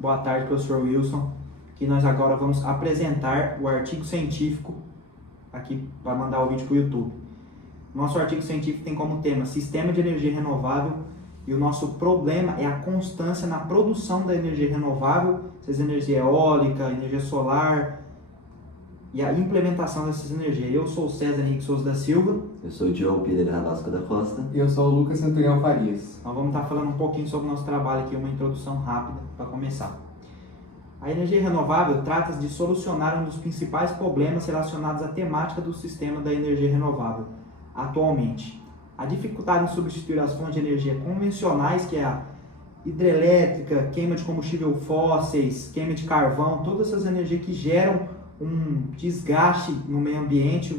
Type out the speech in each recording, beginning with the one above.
Boa tarde, professor Wilson. Aqui nós agora vamos apresentar o artigo científico aqui para mandar o vídeo para o YouTube. Nosso artigo científico tem como tema Sistema de Energia Renovável e o nosso problema é a constância na produção da energia renovável, seja energia eólica, energia solar e a implementação dessas energias. Eu sou o César Henrique Souza da Silva. Eu sou o Diogo Pereira Rabasco da Costa. E eu sou o Lucas Centurião Farias. Nós vamos estar falando um pouquinho sobre o nosso trabalho aqui, uma introdução rápida para começar. A energia renovável trata de solucionar um dos principais problemas relacionados à temática do sistema da energia renovável atualmente. A dificuldade em substituir as fontes de energia convencionais, que é a hidrelétrica, queima de combustível fósseis, queima de carvão, todas essas energias que geram um desgaste no meio ambiente,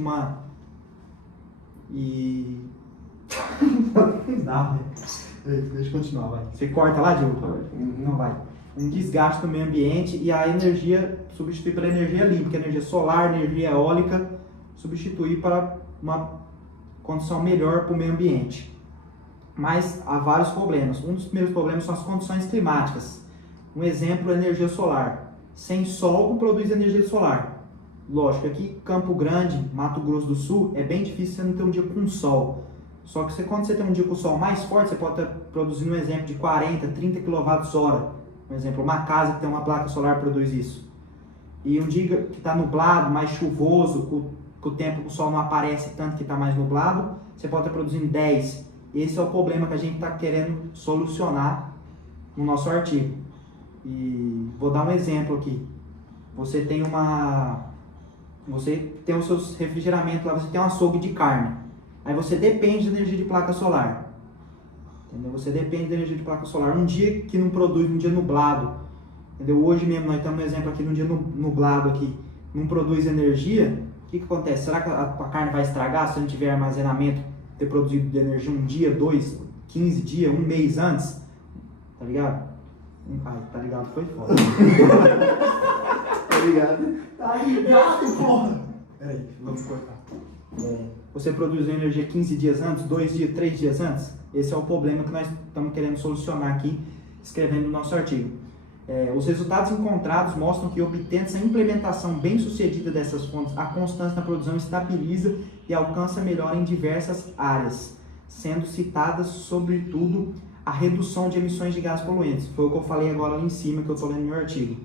Deixa eu continuar, vai. Você corta lá, Diogo? Não vai. Um desgaste no meio ambiente e a energia substituir pela energia limpa, que é a energia solar, energia eólica, substituir para uma condição melhor para o meio ambiente. Mas há vários problemas. Um dos primeiros problemas são as condições climáticas. Um exemplo é a energia solar. Sem sol não produz energia solar. Lógico, aqui Campo Grande, Mato Grosso do Sul, é bem difícil você não ter um dia com sol. Só que quando você tem um dia com o sol mais forte, você pode estar produzindo um exemplo de 40, 30 kWh. Por exemplo, uma casa que tem uma placa solar produz isso. E um dia que está nublado, mais chuvoso, com o tempo que o sol não aparece tanto que está mais nublado, você pode estar produzindo 10. Esse é o problema que a gente está querendo solucionar no nosso artigo. E vou dar um exemplo aqui. Você tem os seus refrigeramentos lá, você tem um açougue de carne. Aí você depende da energia de placa solar. Entendeu? Você depende da energia de placa solar. Um dia que não produz, um dia nublado. Entendeu? Hoje mesmo nós estamos no exemplo aqui, num dia nublado aqui, não produz energia. O que acontece? Será que a carne vai estragar se não tiver armazenamento, ter produzido de energia um dia, 2, 15 dias, um mês antes? Tá ligado? Ai, tá ligado? Foi foda. Tá ligado? Tá ligado, porra! Peraí, vamos cortar. Você produziu energia 15 dias antes, 2 dias, 3 dias antes? Esse é o problema que nós estamos querendo solucionar aqui, escrevendo o nosso artigo. Os resultados encontrados mostram que, obtendo essa implementação bem sucedida dessas fontes, a constância na produção estabiliza e alcança melhora em diversas áreas, sendo citadas, sobretudo, a redução de emissões de gases poluentes. Foi o que eu falei agora ali em cima, que eu estou lendo no meu artigo.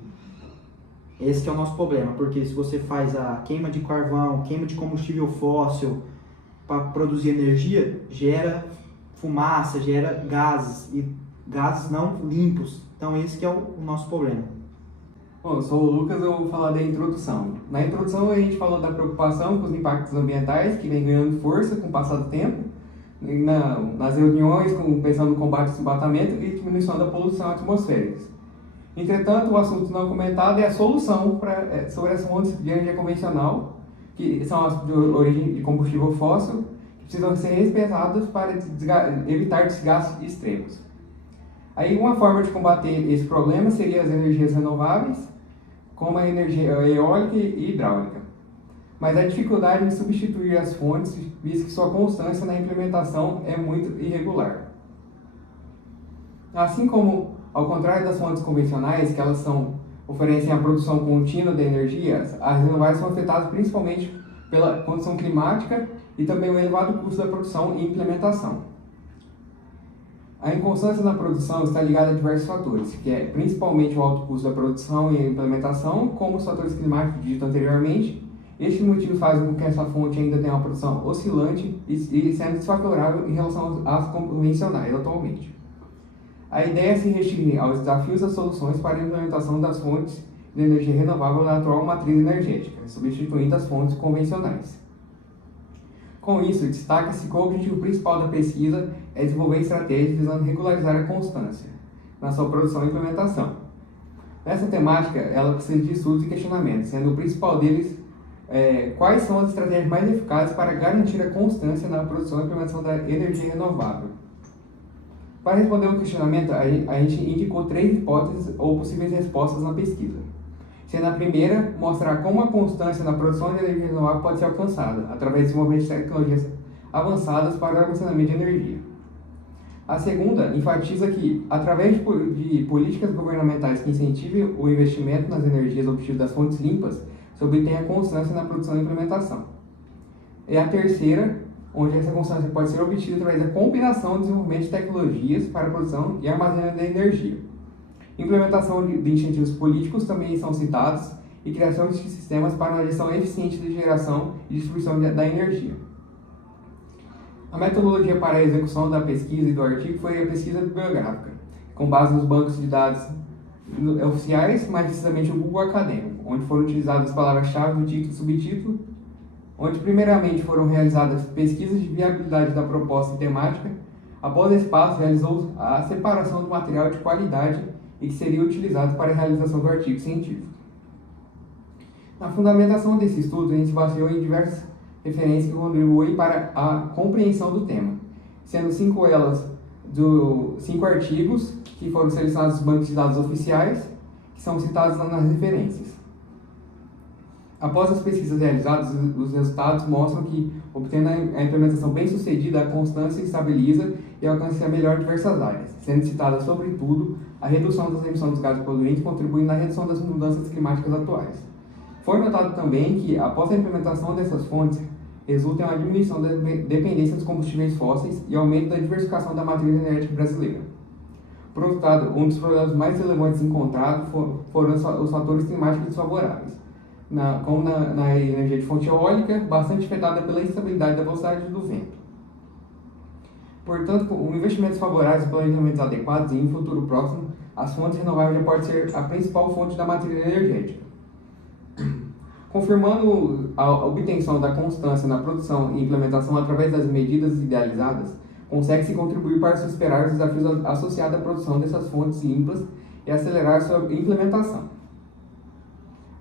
Esse que é o nosso problema, porque se você faz a queima de carvão, queima de combustível fóssil para produzir energia, gera fumaça, gera gases, e gases não limpos. Então esse que é o nosso problema. Bom, eu sou o Lucas, eu vou falar da introdução. Na introdução a gente falou da preocupação com os impactos ambientais, que vem ganhando força com o passar do tempo, nas reuniões pensando no combate ao desmatamento e diminuição da poluição atmosférica. Entretanto, o assunto não comentado é a solução sobre as fontes de energia convencional, que são as de origem de combustível fóssil, que precisam ser respeitadas para evitar desgastes extremos. Aí, uma forma de combater esse problema seria as energias renováveis, como a energia eólica e hidráulica. Mas a dificuldade em substituir as fontes, visto que sua constância na implementação é muito irregular. Assim como, ao contrário das fontes convencionais, que elas oferecem a produção contínua de energia, as renováveis são afetadas principalmente pela condição climática e também o elevado custo da produção e implementação. A inconstância na produção está ligada a diversos fatores, que é principalmente o alto custo da produção e a implementação, como os fatores climáticos dito anteriormente. Estes motivos fazem com que essa fonte ainda tenha uma produção oscilante e sendo desfavorável em relação às convencionais atualmente. A ideia é se restringir aos desafios e às soluções para a implementação das fontes de energia renovável na atual matriz energética, substituindo as fontes convencionais. Com isso, destaca-se que o objetivo principal da pesquisa é desenvolver estratégias visando regularizar a constância na sua produção e implementação. Nessa temática, ela precisa de estudos e questionamentos, sendo o principal deles quais são as estratégias mais eficazes para garantir a constância na produção e implementação da energia renovável. Para responder ao questionamento, a gente indicou 3 hipóteses ou possíveis respostas na pesquisa. Sendo a primeira, mostrar como a constância na produção de energia renovável pode ser alcançada, através do desenvolvimento de tecnologias avançadas para o armazenamento de energia. A segunda enfatiza que, através de políticas governamentais que incentivem o investimento nas energias obtidas das fontes limpas, se obtém a constância na produção e implementação. E a terceira, onde essa constância pode ser obtida através da combinação e desenvolvimento de tecnologias para a produção e armazenamento da energia. Implementação de incentivos políticos também são citados e criação de sistemas para uma gestão eficiente de geração e distribuição da energia. A metodologia para a execução da pesquisa e do artigo foi a pesquisa bibliográfica, com base nos bancos de dados oficiais, mais precisamente o Google Acadêmico, onde foram utilizadas as palavras-chave do título e subtítulo, onde primeiramente foram realizadas pesquisas de viabilidade da proposta temática. Após esse passo, realizou a separação do material de qualidade e que seria utilizado para a realização do artigo científico. Na fundamentação desse estudo, a gente se baseou em diversas referências que contribuem para a compreensão do tema, sendo 5 artigos que foram selecionados dos bancos de dados oficiais, que são citados lá nas referências. Após as pesquisas realizadas, os resultados mostram que, obtendo a implementação bem-sucedida, a constância estabiliza e alcança melhor diversas áreas, sendo citada, sobretudo, a redução das emissões de gases poluentes, contribuindo na redução das mudanças climáticas atuais. Foi notado também que, após a implementação dessas fontes, resulta em uma diminuição da dependência dos combustíveis fósseis e aumento da diversificação da matriz energética brasileira. Por outro lado, um dos problemas mais relevantes encontrados foram os fatores climáticos desfavoráveis, como na energia de fonte eólica, bastante afetada pela instabilidade da velocidade do vento. Portanto, com investimentos favoráveis e planejamentos adequados, e em um futuro próximo, as fontes renováveis já podem ser a principal fonte da matriz energética. Confirmando a obtenção da constância na produção e implementação através das medidas idealizadas, consegue-se contribuir para superar os desafios associados à produção dessas fontes limpas e acelerar sua implementação.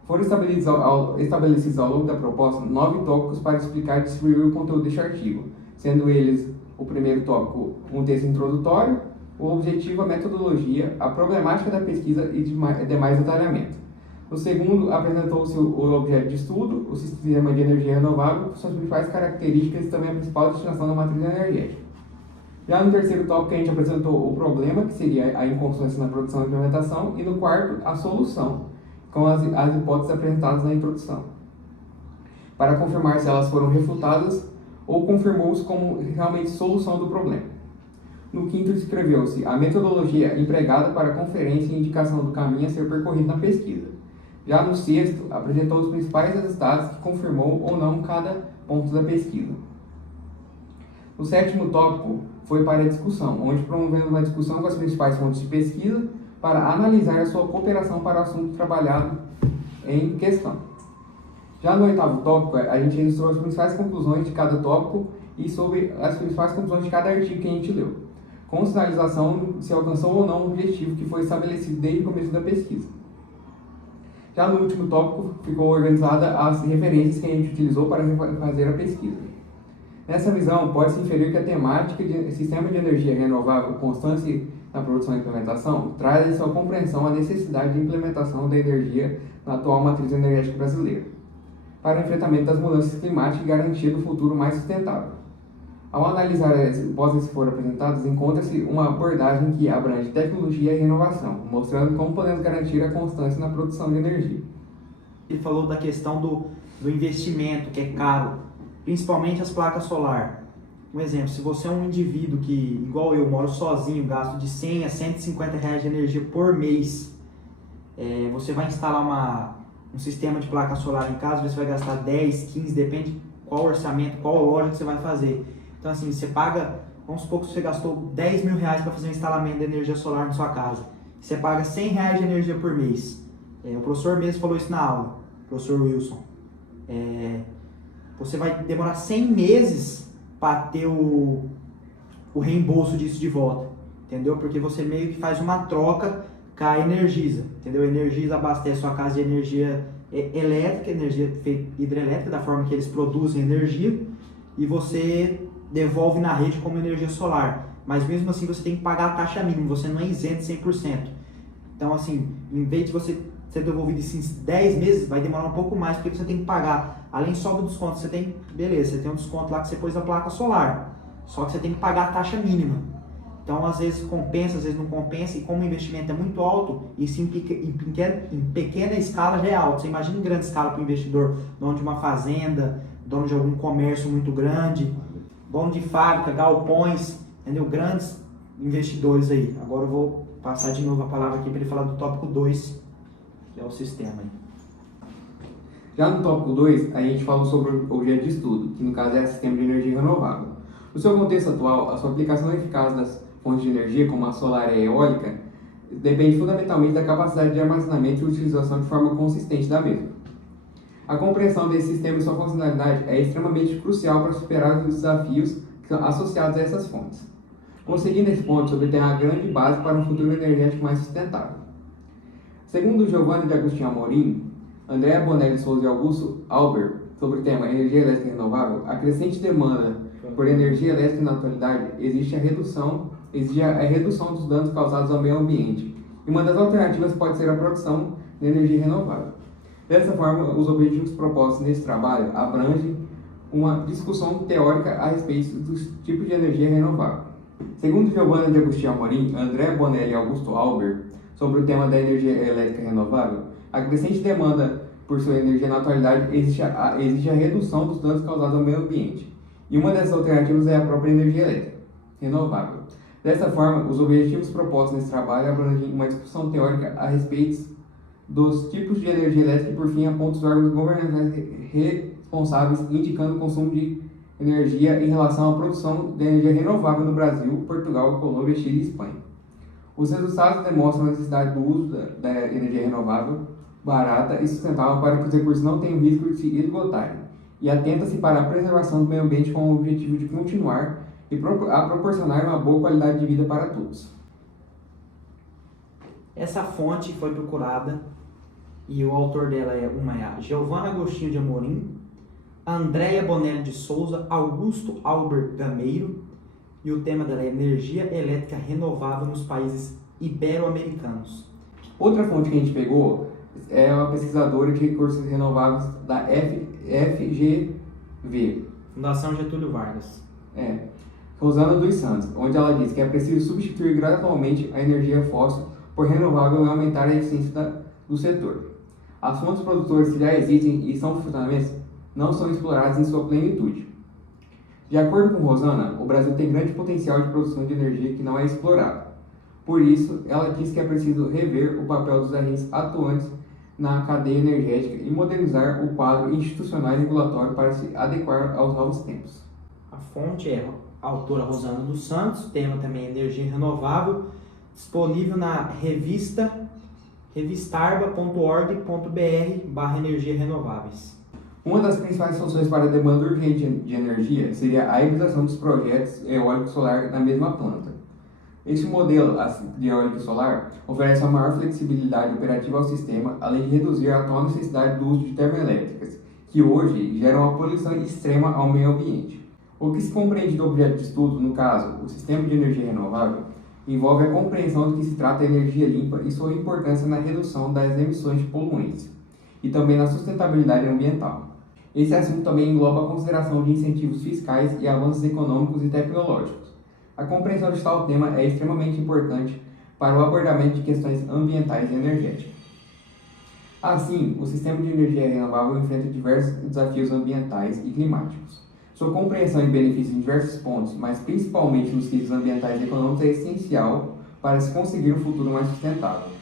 Foram estabelecidos ao longo da proposta 9 tópicos para explicar e distribuir o conteúdo deste artigo, sendo eles o primeiro tópico um texto introdutório, o objetivo, a metodologia, a problemática da pesquisa e demais detalhamento. No segundo, apresentou-se o objeto de estudo, o sistema de energia renovável, suas principais características e também a principal destinação da matriz energética. Já no terceiro tópico, a gente apresentou o problema, que seria a inconstância na produção e implementação, e no quarto, a solução, com as hipóteses apresentadas na introdução, para confirmar se elas foram refutadas ou confirmou-se como realmente solução do problema. No quinto, descreveu-se a metodologia empregada para a conferência e indicação do caminho a ser percorrido na pesquisa. Já no sexto, apresentou os principais resultados que confirmou ou não cada ponto da pesquisa. O sétimo tópico foi para a discussão, onde promovemos uma discussão com as principais fontes de pesquisa para analisar a sua cooperação para o assunto trabalhado em questão. Já no oitavo tópico, a gente registrou as principais conclusões de cada tópico e sobre as principais conclusões de cada artigo que a gente leu, com sinalização se alcançou ou não o objetivo que foi estabelecido desde o começo da pesquisa. Já no último tópico, ficou organizada as referências que a gente utilizou para fazer a pesquisa. Nessa visão, pode-se inferir que a temática de sistema de energia renovável, constância na produção e implementação, traz em sua compreensão a necessidade de implementação da energia na atual matriz energética brasileira, para o enfrentamento das mudanças climáticas e garantia do futuro mais sustentável. Ao analisar as hipóteses que foram apresentadas, encontra-se uma abordagem que abrange tecnologia e renovação, mostrando como podemos garantir a constância na produção de energia. Ele falou da questão do investimento, que é caro, principalmente as placas solar. Um exemplo, se você é um indivíduo que, igual eu, moro sozinho, gasto de 100 a 150 reais de energia por mês, você vai instalar um sistema de placa solar em casa, você vai gastar 10, 15, depende qual orçamento, qual loja que você vai fazer. Então assim, você paga, vamos supor que você gastou 10 mil reais para fazer um instalamento de energia solar na sua casa. Você paga 100 reais de energia por mês. O professor mesmo falou isso na aula, o professor Wilson. Você vai demorar 100 meses para ter o reembolso disso de volta, entendeu? Porque você meio que faz uma troca com a Energisa, entendeu? A Energisa abastece sua casa de energia elétrica, energia hidrelétrica, da forma que eles produzem energia, e você devolve na rede como energia solar. Mas mesmo assim você tem que pagar a taxa mínima, você não é isento 100%. Então assim, em vez de você ser devolvido em 10 meses, vai demorar um pouco mais, porque você tem que pagar, além só do desconto, você tem um desconto lá que você pôs a placa solar, só que você tem que pagar a taxa mínima. Então, às vezes compensa, às vezes não compensa, e como o investimento é muito alto, isso em pequena escala já é alto. Você imagina em grande escala para o investidor, dono de uma fazenda, dono de algum comércio muito grande, dono de fábrica, galpões, entendeu? Grandes investidores aí. Agora eu vou passar de novo a palavra aqui para ele falar do tópico 2, que é o sistema aí. Já no tópico 2, a gente fala sobre o objeto de estudo, que no caso é sistema de energia renovável. No seu contexto atual, a sua aplicação eficaz das fontes de energia, como a solar e a eólica, depende fundamentalmente da capacidade de armazenamento e utilização de forma consistente da mesma. A compreensão desse sistema e sua funcionalidade é extremamente crucial para superar os desafios associados a essas fontes. Conseguindo esse ponto, se obtém a grande base para um futuro energético mais sustentável. Segundo Giovanni de Agostinho Amorim, André Bonelli Souza e Augusto Albert, sobre o tema energia elétrica renovável, a crescente demanda por energia elétrica na atualidade exige a redução dos danos causados ao meio ambiente, e uma das alternativas pode ser a produção de energia renovável. Dessa forma, os objetivos propostos nesse trabalho abrangem uma discussão teórica a respeito dos tipos de energia renovável. Segundo Giovanni de Agostinho Amorim, André Bonelli e Augusto Albert, sobre o tema da energia elétrica renovável, a crescente demanda por sua energia na atualidade exige a redução dos danos causados ao meio ambiente, e uma dessas alternativas é a própria energia elétrica renovável. Dessa forma, os objetivos propostos nesse trabalho abrangem uma discussão teórica a respeito dos tipos de energia elétrica e, por fim, apontam os órgãos governamentais responsáveis, indicando o consumo de energia em relação à produção de energia renovável no Brasil, Portugal, Colômbia, Chile e Espanha. Os resultados demonstram a necessidade do uso da energia renovável, barata e sustentável para que os recursos não tenham risco de se esgotarem, e atenta-se para a preservação do meio ambiente com o objetivo de continuar a proporcionar uma boa qualidade de vida para todos. Essa fonte foi procurada e o autor dela é a Giovanna Agostinho de Amorim, Andréia Bonelli de Souza, Augusto Albert Gameiro, e o tema dela é energia elétrica renovável nos países ibero-americanos. Outra fonte que a gente pegou é uma pesquisadora de recursos renováveis da FGV, Fundação Getúlio Vargas. Rosana dos Santos, onde ela diz que é preciso substituir gradualmente a energia fóssil por renovável e aumentar a eficiência do setor. As fontes produtoras que já existem e são funcionamentos não são exploradas em sua plenitude. De acordo com Rosana, o Brasil tem grande potencial de produção de energia que não é explorado. Por isso, ela diz que é preciso rever o papel dos agentes atuantes na cadeia energética e modernizar o quadro institucional e regulatório para se adequar aos novos tempos. A fonte é a autora Rosana dos Santos, tema também energia renovável, disponível na revistarba.org.br/energia renováveis. Uma das principais soluções para a demanda urgente de energia seria a hibridação dos projetos eólico solar na mesma planta. Este modelo de eólica solar oferece uma maior flexibilidade operativa ao sistema, além de reduzir a atual necessidade do uso de termoelétricas, que hoje geram uma poluição extrema ao meio ambiente. O que se compreende do objeto de estudo, no caso, o sistema de energia renovável, envolve a compreensão do que se trata de energia limpa e sua importância na redução das emissões de poluentes, e também na sustentabilidade ambiental. Esse assunto também engloba a consideração de incentivos fiscais e avanços econômicos e tecnológicos. A compreensão de tal tema é extremamente importante para o abordamento de questões ambientais e energéticas. Assim, o sistema de energia renovável enfrenta diversos desafios ambientais e climáticos. Sua compreensão e benefício em diversos pontos, mas principalmente nos quesitos ambientais e econômicos, é essencial para se conseguir um futuro mais sustentável.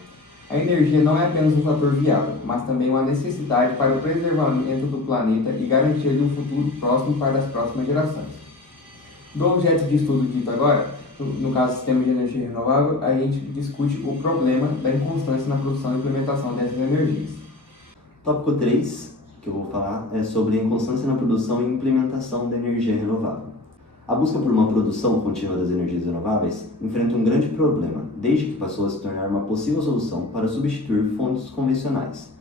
A energia não é apenas um fator viável, mas também uma necessidade para o preservamento do planeta e garantia de um futuro próximo para as próximas gerações. Do objeto de estudo dito agora, no caso sistema de energia renovável, a gente discute o problema da inconstância na produção e implementação dessas energias. Tópico 3, que eu vou falar, é sobre a inconstância na produção e implementação da energia renovável. A busca por uma produção contínua das energias renováveis enfrenta um grande problema, desde que passou a se tornar uma possível solução para substituir fontes convencionais.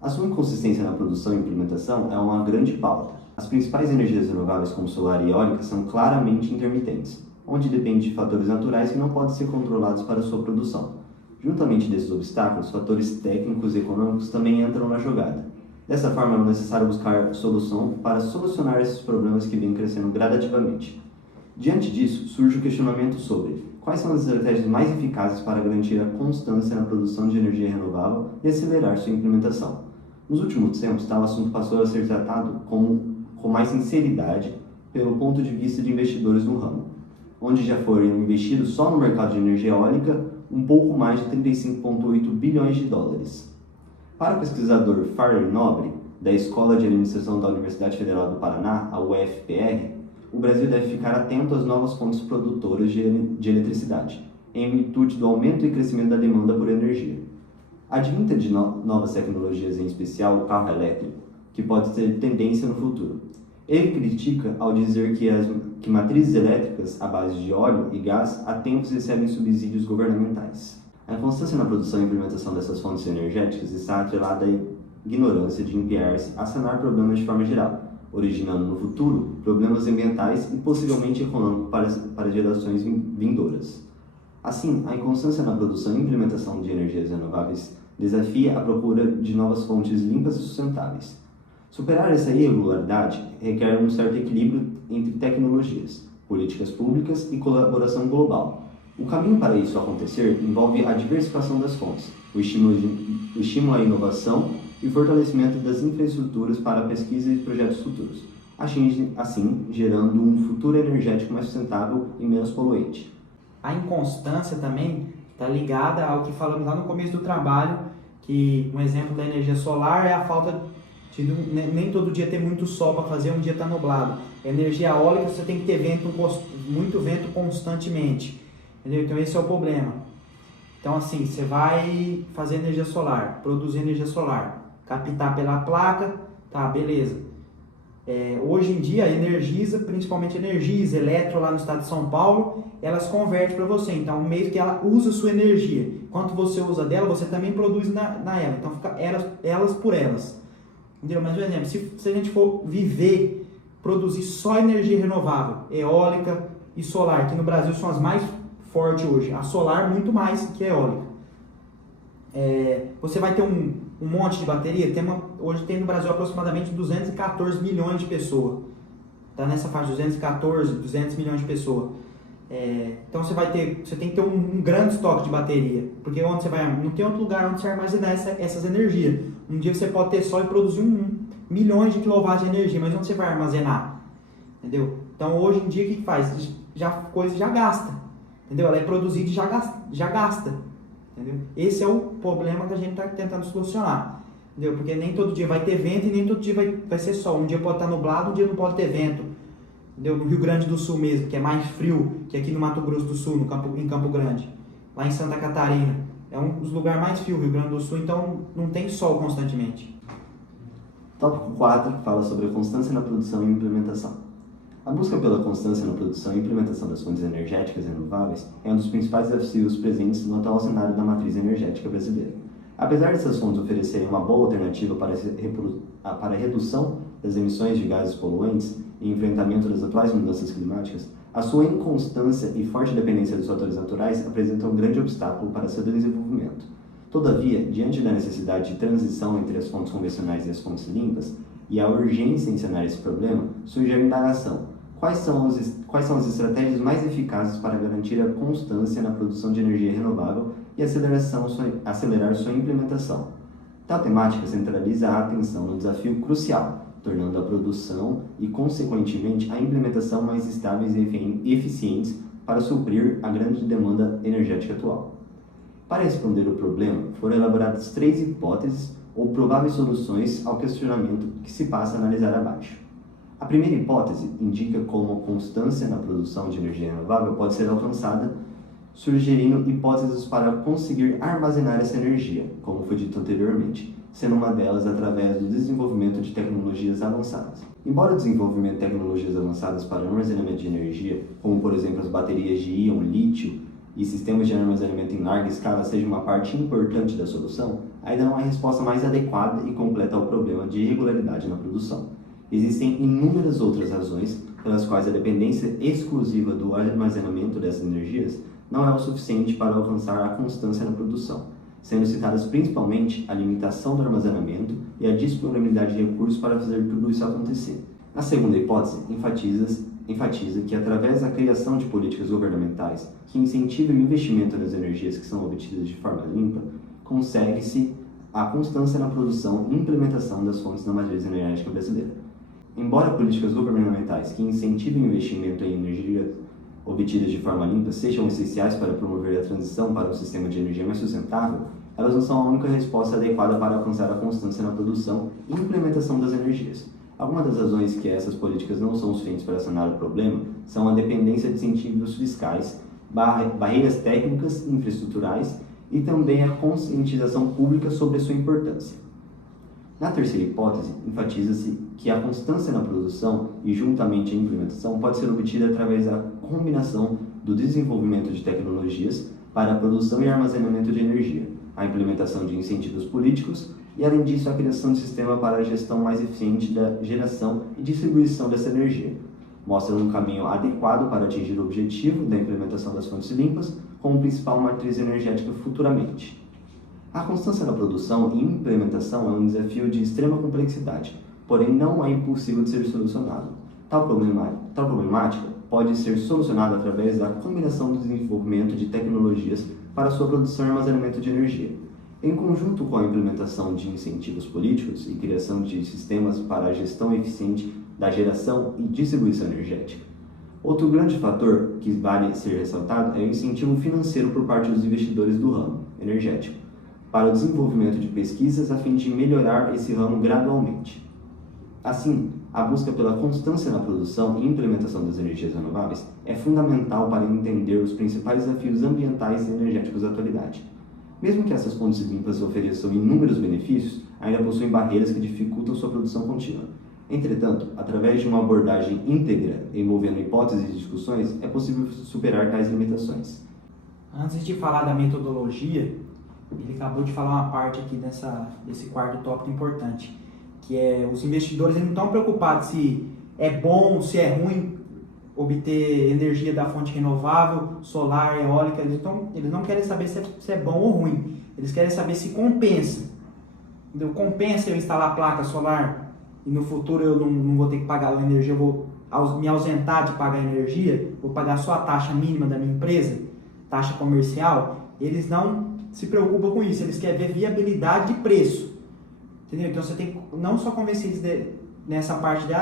A sua inconsistência na produção e implementação é uma grande pauta. As principais energias renováveis, como solar e eólica, são claramente intermitentes, onde depende de fatores naturais que não podem ser controlados para sua produção. Juntamente desses obstáculos, fatores técnicos e econômicos também entram na jogada. Dessa forma, é necessário buscar solução para solucionar esses problemas que vêm crescendo gradativamente. Diante disso, surge o questionamento sobre quais são as estratégias mais eficazes para garantir a constância na produção de energia renovável e acelerar sua implementação. Nos últimos tempos, tal assunto passou a ser tratado com mais sinceridade pelo ponto de vista de investidores no ramo, onde já foram investidos só no mercado de energia eólica um pouco mais de 35,8 bilhões de dólares. Para o pesquisador Farley Nobre, da Escola de Administração da Universidade Federal do Paraná, a UFPR, o Brasil deve ficar atento às novas fontes produtoras de eletricidade, em virtude do aumento e crescimento da demanda por energia. Advinda de novas tecnologias, em especial o carro elétrico, que pode ser tendência no futuro. Ele critica ao dizer que matrizes elétricas à base de óleo e gás há tempos recebem subsídios governamentais. A constância na produção e implementação dessas fontes energéticas está atrelada à ignorância de empenhar-se a sanar problemas de forma geral, originando no futuro problemas ambientais e possivelmente econômicos para gerações vindouras. Assim, a inconstância na produção e implementação de energias renováveis desafia a procura de novas fontes limpas e sustentáveis. Superar essa irregularidade requer um certo equilíbrio entre tecnologias, políticas públicas e colaboração global. O caminho para isso acontecer envolve a diversificação das fontes, o estímulo à inovação e o fortalecimento das infraestruturas para pesquisa e projetos futuros, assim gerando um futuro energético mais sustentável e menos poluente. A inconstância também está ligada ao que falamos lá no começo do trabalho, que um exemplo da energia solar é a falta de nem todo dia ter muito sol para fazer, um dia está nublado. A energia eólica você tem que ter muito vento constantemente, entendeu? Então esse é o problema. Então assim, você vai fazer energia solar, produzir energia solar, captar pela placa, tá, beleza. Hoje em dia a Energisa, principalmente a Energisa, Eletro lá no estado de São Paulo, elas convertem para você. Então, meio que ela usa a sua energia. Enquanto você usa dela, você também produz na ela. Então, fica elas por elas. Entendeu? Mas, por exemplo, se a gente for viver, produzir só energia renovável, eólica e solar, que no Brasil são as mais fortes hoje. A solar muito mais que a eólica. Você vai ter um monte de bateria. Hoje tem no Brasil aproximadamente 214 milhões de pessoas. Está nessa faixa, 200 milhões de pessoas. Então você tem que ter um grande estoque de bateria. Porque onde você vai, não tem outro lugar onde você armazenar essas energias. Um dia você pode ter sol e produzir milhões de quilowatts de energia, mas onde você vai armazenar? Entendeu? Então hoje em dia o que faz? Coisa já gasta. Entendeu? Ela é produzida e já gasta. Entendeu? Esse é o problema que a gente está tentando solucionar. Entendeu? Porque nem todo dia vai ter vento e nem todo dia vai ser sol. Um dia pode estar nublado, um dia não pode ter vento. Entendeu? No Rio Grande do Sul mesmo, que é mais frio que aqui no Mato Grosso do Sul, em Campo Grande. Lá em Santa Catarina. É um dos lugares mais frios, Rio Grande do Sul, então não tem sol constantemente. Tópico 4 fala sobre a constância na produção e implementação. A busca pela constância na produção e implementação das fontes energéticas renováveis é um dos principais desafios presentes no atual cenário da matriz energética brasileira. Apesar dessas fontes oferecerem uma boa alternativa para a redução das emissões de gases poluentes e enfrentamento das atuais mudanças climáticas, a sua inconstância e forte dependência dos fatores naturais apresentam um grande obstáculo para seu desenvolvimento. Todavia, diante da necessidade de transição entre as fontes convencionais e as fontes limpas, e a urgência em sanar esse problema, surge a indagação: quais são as estratégias mais eficazes para garantir a constância na produção de energia renovável e acelerar sua implementação? Tal temática centraliza a atenção no desafio crucial, tornando a produção e, consequentemente, a implementação mais estáveis e eficientes para suprir a grande demanda energética atual. Para responder o problema, foram elaboradas 3 hipóteses ou prováveis soluções ao questionamento que se passa a analisar abaixo. A primeira hipótese indica como a constância na produção de energia renovável pode ser alcançada, sugerindo hipóteses para conseguir armazenar essa energia, como foi dito anteriormente, sendo uma delas através do desenvolvimento de tecnologias avançadas. Embora o desenvolvimento de tecnologias avançadas para armazenamento de energia, como por exemplo as baterias de íon lítio e sistemas de armazenamento em larga escala seja uma parte importante da solução, ainda não há resposta mais adequada e completa ao problema de irregularidade na produção. Existem inúmeras outras razões pelas quais a dependência exclusiva do armazenamento dessas energias não é o suficiente para alcançar a constância na produção, sendo citadas principalmente a limitação do armazenamento e a disponibilidade de recursos para fazer tudo isso acontecer. A segunda hipótese enfatiza enfatiza que, através da criação de políticas governamentais que incentivem o investimento nas energias que são obtidas de forma limpa, consegue-se a constância na produção e implementação das fontes da matriz energética brasileira. Embora políticas governamentais que incentivem o investimento em energias obtidas de forma limpa sejam essenciais para promover a transição para um sistema de energia mais sustentável, elas não são a única resposta adequada para alcançar a constância na produção e implementação das energias. Algumas das razões que essas políticas não são suficientes para sanar o problema são a dependência de incentivos fiscais, barreiras técnicas e infraestruturais e também a conscientização pública sobre a sua importância. Na terceira hipótese, enfatiza-se que a constância na produção e juntamente a implementação pode ser obtida através da combinação do desenvolvimento de tecnologias para a produção e armazenamento de energia, a implementação de incentivos políticos e, além disso, a criação de sistema para a gestão mais eficiente da geração e distribuição dessa energia. Mostra um caminho adequado para atingir o objetivo da implementação das fontes limpas como principal matriz energética futuramente. A constância na produção e implementação é um desafio de extrema complexidade, porém não é impossível de ser solucionado. Tal problemática pode ser solucionada através da combinação do desenvolvimento de tecnologias para sua produção e armazenamento de energia, em conjunto com a implementação de incentivos políticos e criação de sistemas para a gestão eficiente da geração e distribuição energética. Outro grande fator que vale ser ressaltado é o incentivo financeiro por parte dos investidores do ramo energético, para o desenvolvimento de pesquisas a fim de melhorar esse ramo gradualmente. Assim, a busca pela constância na produção e implementação das energias renováveis é fundamental para entender os principais desafios ambientais e energéticos da atualidade. Mesmo que essas fontes limpas ofereçam inúmeros benefícios, ainda possuem barreiras que dificultam sua produção contínua. Entretanto, através de uma abordagem íntegra envolvendo hipóteses e discussões, é possível superar tais limitações. Antes de falar da metodologia, ele acabou de falar uma parte aqui desse quarto tópico importante, que é os investidores não estão preocupados se é bom, se é ruim obter energia da fonte renovável, solar, eólica. Eles não querem saber se é bom ou ruim, eles querem saber se compensa. Entendeu? Compensa eu instalar placa solar e no futuro eu não vou ter que pagar a energia, eu vou me ausentar de pagar a energia, vou pagar só a taxa mínima da minha empresa, taxa comercial. Eles não se preocupam com isso, eles querem ver viabilidade de preço. Entendeu? Então você tem que não só convencer eles nessa parte de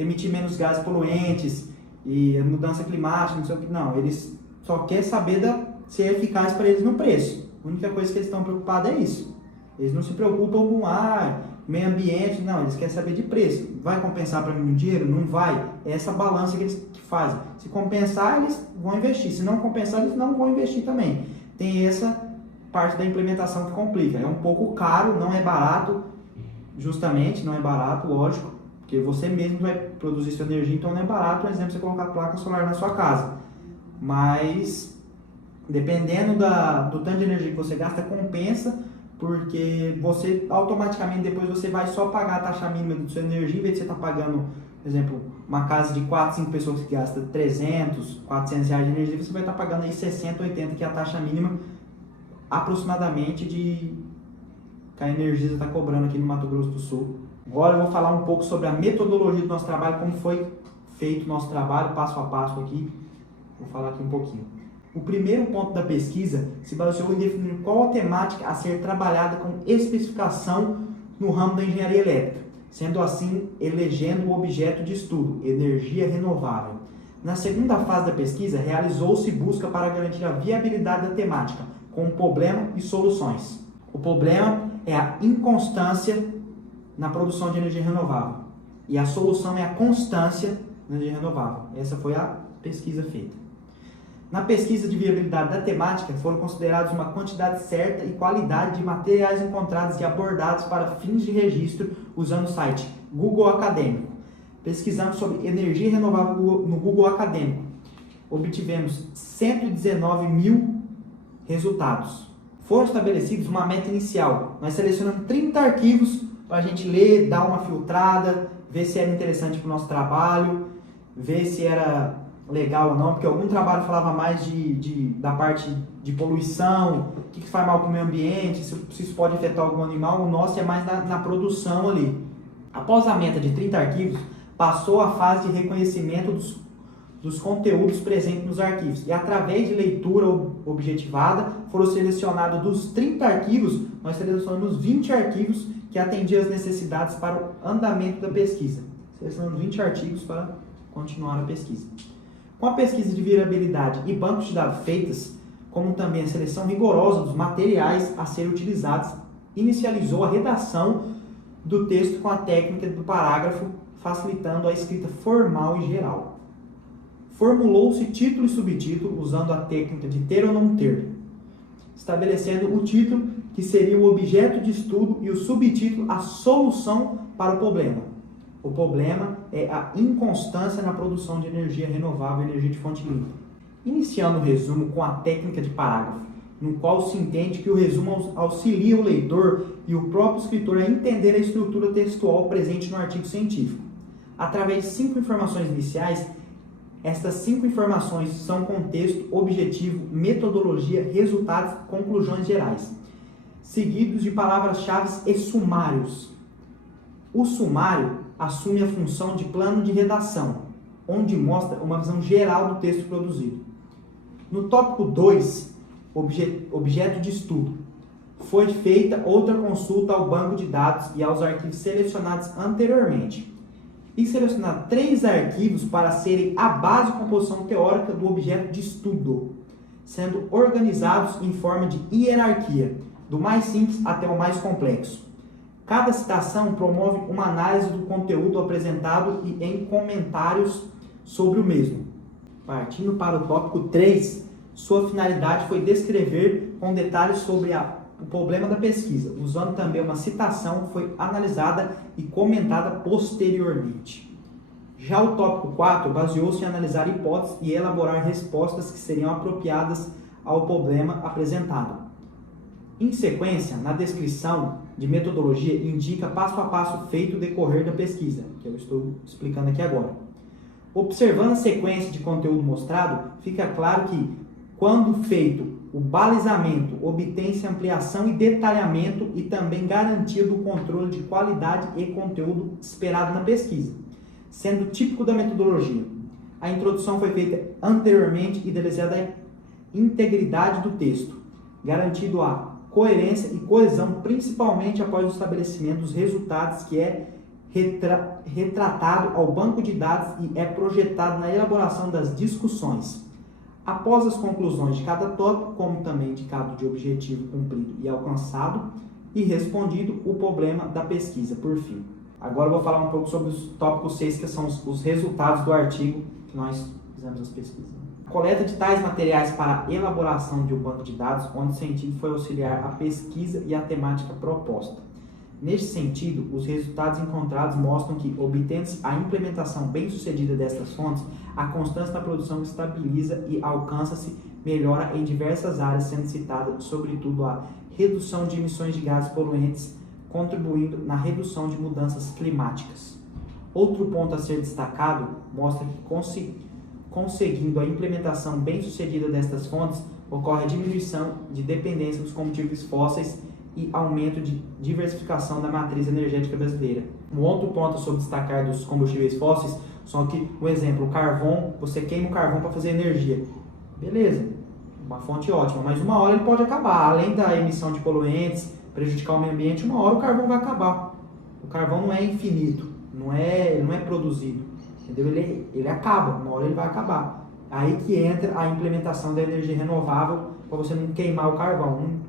emitir menos gases poluentes e a mudança climática, não sei o que, não. Eles só querem saber se é eficaz para eles no preço. A única coisa que eles estão preocupados é isso. Eles não se preocupam com meio ambiente, não, eles querem saber de preço. Vai compensar para mim no dinheiro? Não vai. É essa balança que eles fazem. Se compensar, eles vão investir. Se não compensar, eles não vão investir também. Tem essa parte da implementação que complica. É um pouco caro, não é barato, justamente, não é barato, lógico, porque você mesmo vai produzir sua energia, então não é barato, por exemplo, você colocar placa solar na sua casa. Mas, dependendo do tanto de energia que você gasta, compensa, porque você, automaticamente, depois você vai só pagar a taxa mínima da sua energia, em vez de você estar pagando, por exemplo, uma casa de 4, 5 pessoas que gasta 300, 400 reais de energia, você vai estar pagando aí 60, 80, que é a taxa mínima aproximadamente que a Energisa está cobrando aqui no Mato Grosso do Sul. Agora eu vou falar um pouco sobre a metodologia do nosso trabalho, como foi feito o nosso trabalho, passo a passo aqui. Vou falar aqui um pouquinho. O primeiro ponto da pesquisa se baseou em definir qual a temática a ser trabalhada com especificação no ramo da engenharia elétrica, sendo assim elegendo o objeto de estudo, energia renovável. Na segunda fase da pesquisa, realizou-se busca para garantir a viabilidade da temática, com problema e soluções. O problema é a inconstância na produção de energia renovável e a solução é a constância na energia renovável. Essa foi a pesquisa feita. Na pesquisa de viabilidade da temática, foram considerados uma quantidade certa e qualidade de materiais encontrados e abordados para fins de registro usando o site Google Acadêmico. Pesquisando sobre energia renovável no Google Acadêmico, obtivemos 119 mil resultados. Foram estabelecidos uma meta inicial. Nós selecionamos 30 arquivos para a gente ler, dar uma filtrada, ver se era interessante para o nosso trabalho, ver se era legal ou não, porque algum trabalho falava mais da parte de poluição, o que faz mal para o meio ambiente, se isso pode afetar algum animal. O nosso é mais na produção ali. Após a meta de 30 arquivos, passou à fase de reconhecimento dos conteúdos presentes nos arquivos. E através de leitura objetivada, foram selecionados dos 30 arquivos, nós selecionamos 20 arquivos que atendiam as necessidades para o andamento da pesquisa. Selecionamos 20 artigos para continuar a pesquisa. Com a pesquisa de viabilidade e bancos de dados feitas, como também a seleção rigorosa dos materiais a serem utilizados, inicializou a redação do texto com a técnica do parágrafo, facilitando a escrita formal e geral. Formulou-se título e subtítulo usando a técnica de ter ou não ter, estabelecendo o título, que seria o objeto de estudo, e o subtítulo, a solução para o problema. O problema é a inconstância na produção de energia renovável e energia de fonte limpa. Iniciando o resumo com a técnica de parágrafo, no qual se entende que o resumo auxilia o leitor e o próprio escritor a entender a estrutura textual presente no artigo científico. Através de 5 informações iniciais, estas 5 informações são contexto, objetivo, metodologia, resultados, conclusões gerais, seguidos de palavras-chave e sumários. O sumário assume a função de plano de redação, onde mostra uma visão geral do texto produzido. No tópico 2, objeto de estudo, foi feita outra consulta ao banco de dados e aos arquivos selecionados anteriormente, e selecionar 3 arquivos para serem a base de composição teórica do objeto de estudo, sendo organizados em forma de hierarquia, do mais simples até o mais complexo. Cada citação promove uma análise do conteúdo apresentado e em comentários sobre o mesmo. Partindo para o tópico 3, sua finalidade foi descrever com detalhes sobre o problema da pesquisa, usando também uma citação que foi analisada e comentada posteriormente. Já o tópico 4 baseou-se em analisar hipóteses e elaborar respostas que seriam apropriadas ao problema apresentado. Em sequência, na descrição de metodologia, indica passo a passo feito o decorrer da pesquisa, que eu estou explicando aqui agora. Observando a sequência de conteúdo mostrado, fica claro que, quando feito o balizamento, obtém-se ampliação e detalhamento e também garantia do controle de qualidade e conteúdo esperado na pesquisa, sendo típico da metodologia. A introdução foi feita anteriormente, idealizada a integridade do texto, garantido a coerência e coesão, principalmente após o estabelecimento dos resultados, que é retratado ao banco de dados e é projetado na elaboração das discussões. Após as conclusões de cada tópico, como também indicado de objetivo cumprido e alcançado, e respondido o problema da pesquisa, por fim. Agora eu vou falar um pouco sobre os tópicos 6, que são os resultados do artigo que nós fizemos as pesquisas. A coleta de tais materiais para a elaboração de um banco de dados, onde o sentido foi auxiliar a pesquisa e a temática proposta. Neste sentido, os resultados encontrados mostram que, obtendo-se a implementação bem-sucedida destas fontes, a constância na produção estabiliza e alcança-se melhora em diversas áreas, sendo citada, sobretudo, a redução de emissões de gases poluentes, contribuindo na redução de mudanças climáticas. Outro ponto a ser destacado mostra que, conseguindo a implementação bem-sucedida destas fontes, ocorre a diminuição de dependência dos combustíveis fósseis e aumento de diversificação da matriz energética brasileira. Um outro ponto sobre destacar dos combustíveis fósseis são que, um exemplo, o carvão, você queima o carvão para fazer energia. Beleza, uma fonte ótima, mas uma hora ele pode acabar. Além da emissão de poluentes, prejudicar o meio ambiente, uma hora o carvão vai acabar. O carvão não é infinito, não é produzido, entendeu? Ele acaba, uma hora ele vai acabar. Aí que entra a implementação da energia renovável para você não queimar o carvão.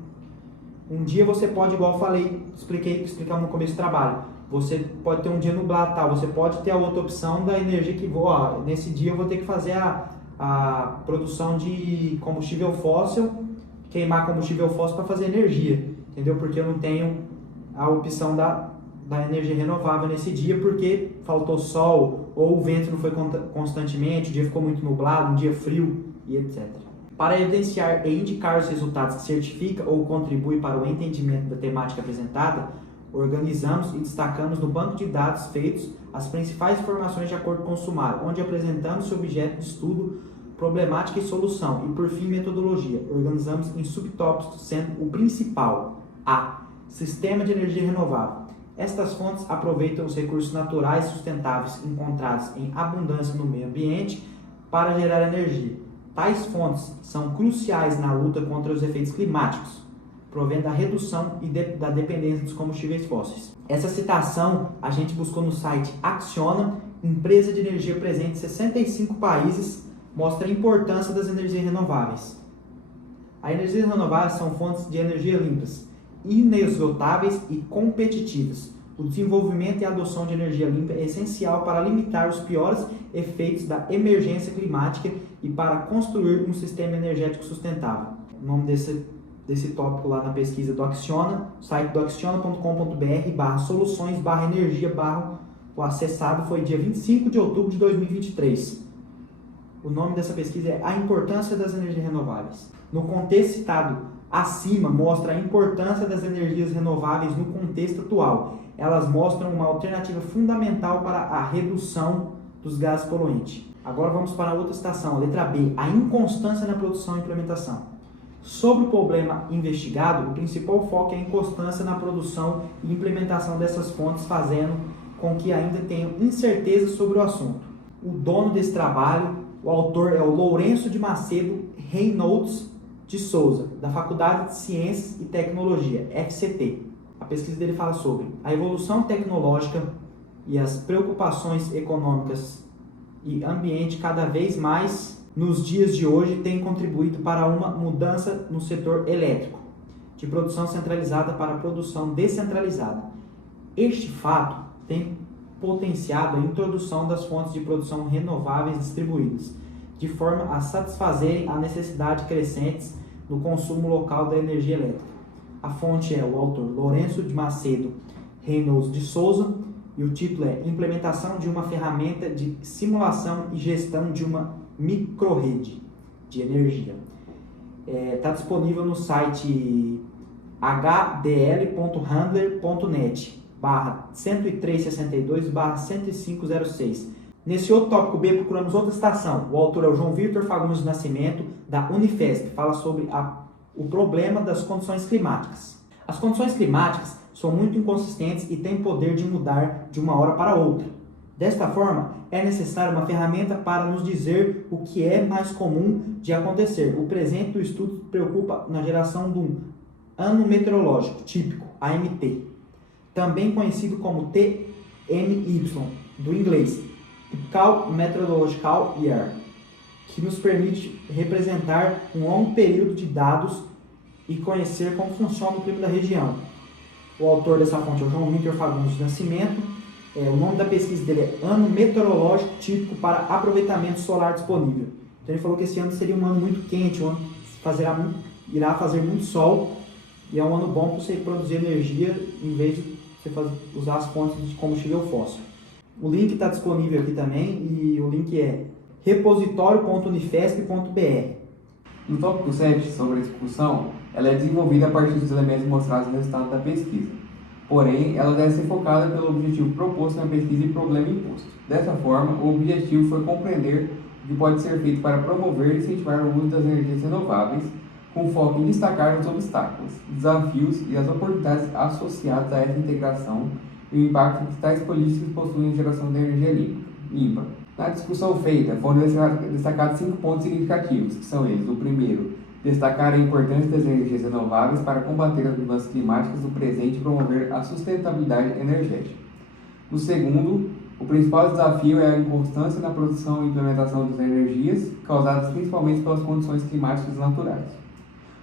Um dia você pode, igual eu falei, explicamos no começo do trabalho, você pode ter um dia nublado, tal, você pode ter a outra opção da energia que nesse dia eu vou ter que fazer a produção de combustível fóssil, queimar combustível fóssil para fazer energia, entendeu? Porque eu não tenho a opção da energia renovável nesse dia porque faltou sol ou o vento não foi constantemente, o dia ficou muito nublado, um dia frio e etc. Para evidenciar e indicar os resultados que certifica ou contribui para o entendimento da temática apresentada, organizamos e destacamos no banco de dados feitos as principais informações de acordo com o sumário, onde apresentamos o objeto de estudo, problemática e solução, e por fim metodologia. Organizamos em subtópicos, sendo o principal a sistema de energia renovável, Estas fontes aproveitam os recursos naturais sustentáveis encontrados em abundância no meio ambiente para gerar energia. Tais fontes são cruciais na luta contra os efeitos climáticos, provendo a redução da dependência dos combustíveis fósseis. Essa citação a gente buscou no site Acciona, empresa de energia presente em 65 países, mostra a importância das energias renováveis. As energias renováveis são fontes de energia limpas, inesgotáveis e competitivas. O desenvolvimento e a adoção de energia limpa é essencial para limitar os piores efeitos da emergência climática e para construir um sistema energético sustentável. O nome desse tópico lá na pesquisa do Acciona, site do acciona.com.br/soluções/energia. O acessado foi dia 25 de outubro de 2023. O nome dessa pesquisa é A Importância das Energias Renováveis. No contexto citado acima, mostra a importância das energias renováveis no contexto atual. Elas mostram uma alternativa fundamental para a redução dos gases poluentes. Agora vamos para a outra citação, a letra B, a inconstância na produção e implementação. Sobre o problema investigado, o principal foco é a inconstância na produção e implementação dessas fontes, fazendo com que ainda tenham incerteza sobre o assunto. O dono desse trabalho, o autor é o Lourenço de Macedo Reynolds de Souza, da Faculdade de Ciências e Tecnologia, FCT. A pesquisa dele fala sobre a evolução tecnológica e as preocupações econômicas e ambiente cada vez mais nos dias de hoje têm contribuído para uma mudança no setor elétrico, de produção centralizada para produção descentralizada. Este fato tem potenciado a introdução das fontes de produção renováveis distribuídas, de forma a satisfazerem a necessidade crescentes no consumo local da energia elétrica. A fonte é o autor Lourenço de Macedo Reynolds de Souza e o título é Implementação de uma ferramenta de simulação e gestão de uma microrrede de energia. Está disponível no site hdl.handler.net/10362/10506. Nesse outro tópico B, procuramos outra citação. O autor é o João Vitor Fagundes Nascimento, da Unifesp, fala sobre o problema das condições climáticas. As condições climáticas são muito inconsistentes e têm poder de mudar de uma hora para outra. Desta forma, é necessária uma ferramenta para nos dizer o que é mais comum de acontecer. O presente do estudo preocupa na geração de um ano meteorológico típico, AMT, também conhecido como TMY, do inglês, Typical Meteorological Year, que nos permite representar um longo período de dados e conhecer como funciona o clima da região. O autor dessa fonte é o João Vitor Fagundes Nascimento. O nome da pesquisa dele é Ano Meteorológico Típico para Aproveitamento Solar Disponível. Então ele falou que esse ano seria um ano muito quente, um ano irá fazer muito sol, e é um ano bom para você produzir energia em vez de você usar as fontes de combustível fóssil. O link está disponível aqui também, e o link é repositório.unifesp.br. No tópico 7, sobre a discussão, ela é desenvolvida a partir dos elementos mostrados no resultado da pesquisa. Porém, ela deve ser focada pelo objetivo proposto na pesquisa e problema imposto. Dessa forma, o objetivo foi compreender o que pode ser feito para promover e incentivar o uso das energias renováveis, com foco em destacar os obstáculos, desafios e as oportunidades associadas a essa integração e o impacto que tais políticas possuem em geração de energia limpa. Na discussão feita, foram destacados 5 pontos significativos, que são eles: o primeiro, destacar a importância das energias renováveis para combater as mudanças climáticas do presente e promover a sustentabilidade energética. O segundo, o principal desafio é a inconstância na produção e implementação das energias, causadas principalmente pelas condições climáticas naturais.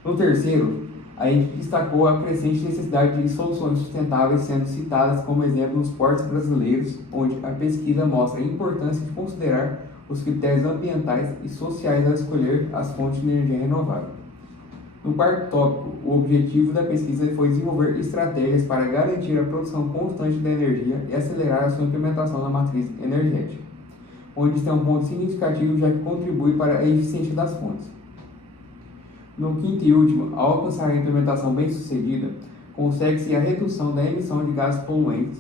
No terceiro, a gente destacou a crescente necessidade de soluções sustentáveis, sendo citadas como exemplo os portos brasileiros, onde a pesquisa mostra a importância de considerar os critérios ambientais e sociais ao escolher as fontes de energia renovável. No quarto tópico, o objetivo da pesquisa foi desenvolver estratégias para garantir a produção constante da energia e acelerar a sua implementação na matriz energética, onde está um ponto significativo já que contribui para a eficiência das fontes. No quinto e último, ao alcançar a implementação bem-sucedida, consegue-se a redução da emissão de gases poluentes,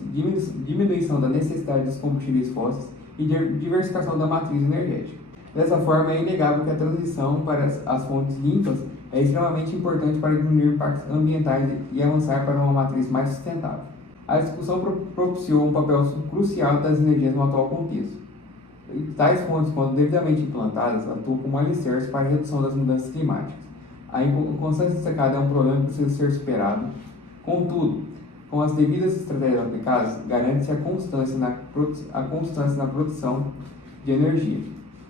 diminuição da necessidade dos combustíveis fósseis e diversificação da matriz energética. Dessa forma, é inegável que a transição para as fontes limpas é extremamente importante para diminuir impactos ambientais e avançar para uma matriz mais sustentável. A discussão propiciou um papel crucial das energias no atual contexto. E tais fontes, quando devidamente implantadas, atuam como alicerce para a redução das mudanças climáticas. A inconstância destacada é um problema que precisa ser superado. Contudo, com as devidas estratégias aplicadas, garante-se a constância na produção de energia.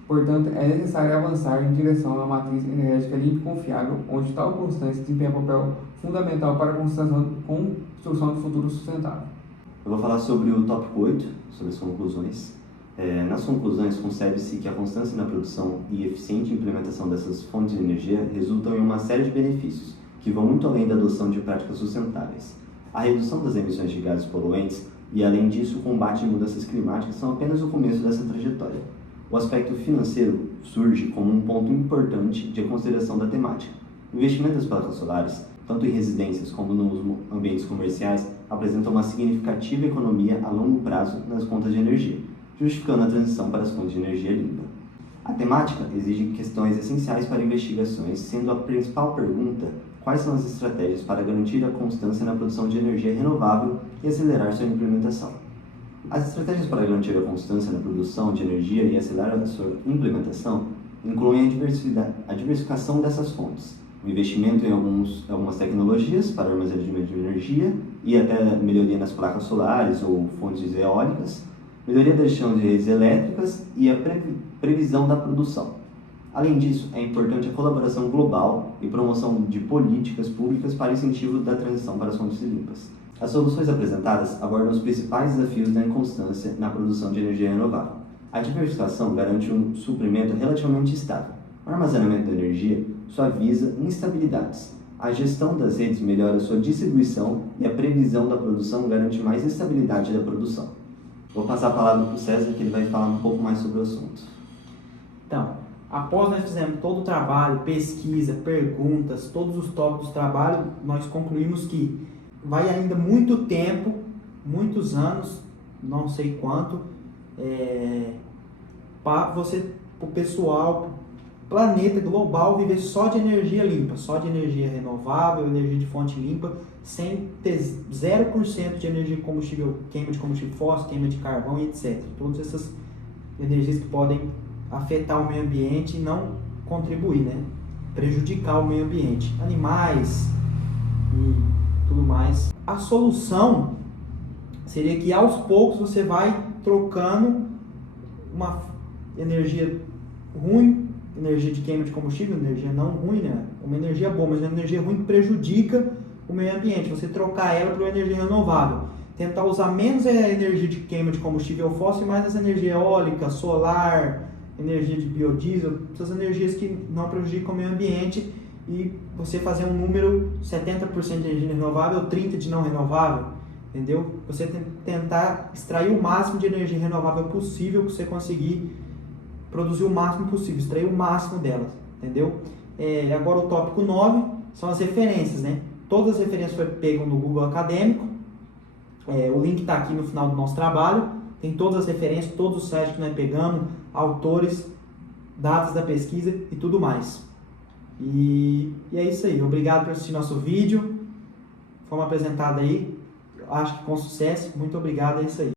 Portanto, é necessário avançar em direção a uma matriz energética limpa e confiável, onde tal constância desempenha papel fundamental para a construção do futuro sustentável. Eu vou falar sobre o tópico 8, sobre as conclusões. Nas conclusões, concebe-se que a constância na produção e eficiente implementação dessas fontes de energia resultam em uma série de benefícios, que vão muito além da adoção de práticas sustentáveis. A redução das emissões de gases poluentes e, além disso, o combate a mudanças climáticas são apenas o começo dessa trajetória. O aspecto financeiro surge como um ponto importante de consideração da temática. O investimento das placas solares, tanto em residências como nos ambientes comerciais, apresentam uma significativa economia a longo prazo nas contas de energia, justificando a transição para as fontes de energia limpa. A temática exige questões essenciais para investigações, sendo a principal pergunta quais são as estratégias para garantir a constância na produção de energia renovável e acelerar sua implementação. As estratégias para garantir a constância na produção de energia e acelerar a sua implementação incluem a diversificação dessas fontes, o investimento em algumas tecnologias para armazenamento de energia e até melhoria nas placas solares ou fontes eólicas, melhoria da gestão de redes elétricas e a previsão da produção. Além disso, é importante a colaboração global e promoção de políticas públicas para incentivo da transição para as fontes limpas. As soluções apresentadas abordam os principais desafios da inconstância na produção de energia renovável. A diversificação garante um suprimento relativamente estável. O armazenamento da energia suaviza instabilidades. A gestão das redes melhora sua distribuição e a previsão da produção garante mais estabilidade da produção. Vou passar a palavra para o César, que ele vai falar um pouco mais sobre o assunto. Então, após nós fizermos todo o trabalho, pesquisa, perguntas, todos os tópicos do trabalho, nós concluímos que vai ainda muito tempo, muitos anos, não sei quanto, para o pessoal, planeta global, viver só de energia limpa, só de energia renovável, energia de fonte limpa, sem ter 0% de energia de combustível, queima de combustível fóssil, queima de carvão e etc. Todas essas energias que podem afetar o meio ambiente e não contribuir, né? Prejudicar o meio ambiente, animais e tudo mais. A solução seria que aos poucos você vai trocando uma energia ruim, energia de queima de combustível, energia não ruim, né? Uma energia boa, mas uma energia ruim que prejudica o meio ambiente. Você trocar ela por uma energia renovável. Tentar usar menos a energia de queima de combustível fóssil e mais essa energia eólica, solar, energia de biodiesel, essas energias que não prejudicam o meio ambiente, e você fazer um número 70% de energia renovável, 30% de não renovável, entendeu? Você tentar extrair o máximo de energia renovável possível, que você conseguir produzir o máximo possível, extrair o máximo delas, entendeu? Agora o tópico 9 são as referências, né? Todas as referências foram pegas no Google Acadêmico, o link está aqui no final do nosso trabalho, tem todas as referências, todos os sites que nós pegamos, autores, datas da pesquisa e tudo mais. E é isso aí, obrigado por assistir nosso vídeo, fomos apresentados aí, acho que com sucesso, muito obrigado, é isso aí.